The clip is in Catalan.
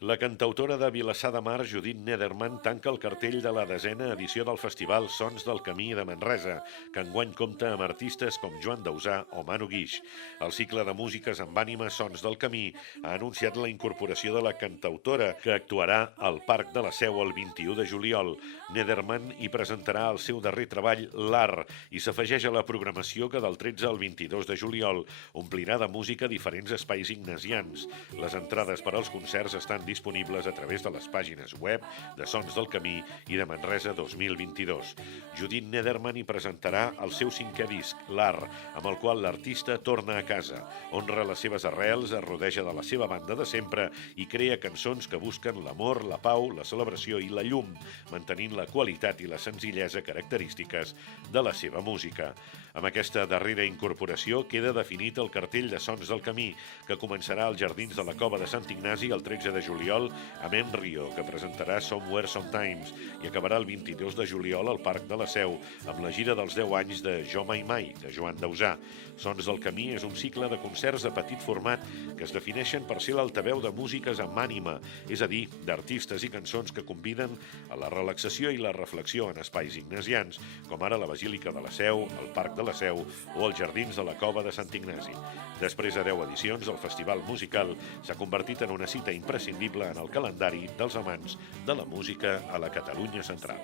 La cantautora de Vilassar de Mar, Judit Nederman, tanca el cartell de la 10a edició del Festival Sons del Camí de Manresa, que enguany compta amb artistes com Joan Dausà o Manu Guix. El cicle de músiques amb ànima Sons del Camí ha anunciat la incorporació de la cantautora, que actuarà al Parc de la Seu el 21 de juliol. Nederman hi presentarà el seu darrer treball, L'Art, i s'afegeix a la programació que del 13 al 22 de juliol omplirà de música diferents espais ignasians. Les entrades per als concerts estan disponibles a través de les pàgines web de Sons del Camí i de Manresa 2022. Judit Nederman hi presentarà el seu 5è disc, L'Art, amb el qual l'artista torna a casa, honra les seves arrels, es rodeja de la seva banda de sempre i crea cançons que busquen l'amor, la pau, la celebració i la llum, mantenint la qualitat i la senzillesa característiques de la seva música. Amb aquesta darrera incorporació queda definit el cartell de Sons del Camí, que començarà als Jardins de la Cova de Sant Ignasi el 13 de juliol amb Em Rio, que presentarà Somewhere Sometimes, i acabarà el 22 de juliol al Parc de la Seu, amb la gira dels 10 anys de Jo Mai Mai, de Joan Dausà. Sons del Camí és un cicle de concerts de petit format que es defineixen per ser l'altaveu de músiques amb ànima, és a dir, d'artistes i cançons que conviden a la relaxació i la reflexió en espais ignasians, com ara la Basílica de la Seu, el Parc de la Seu o els Jardins de la Cova de Sant Ignasi. Després de 10 edicions, el festival musical s'ha convertit en una cita imprescindible en el calendari dels amants de la música a la Catalunya central.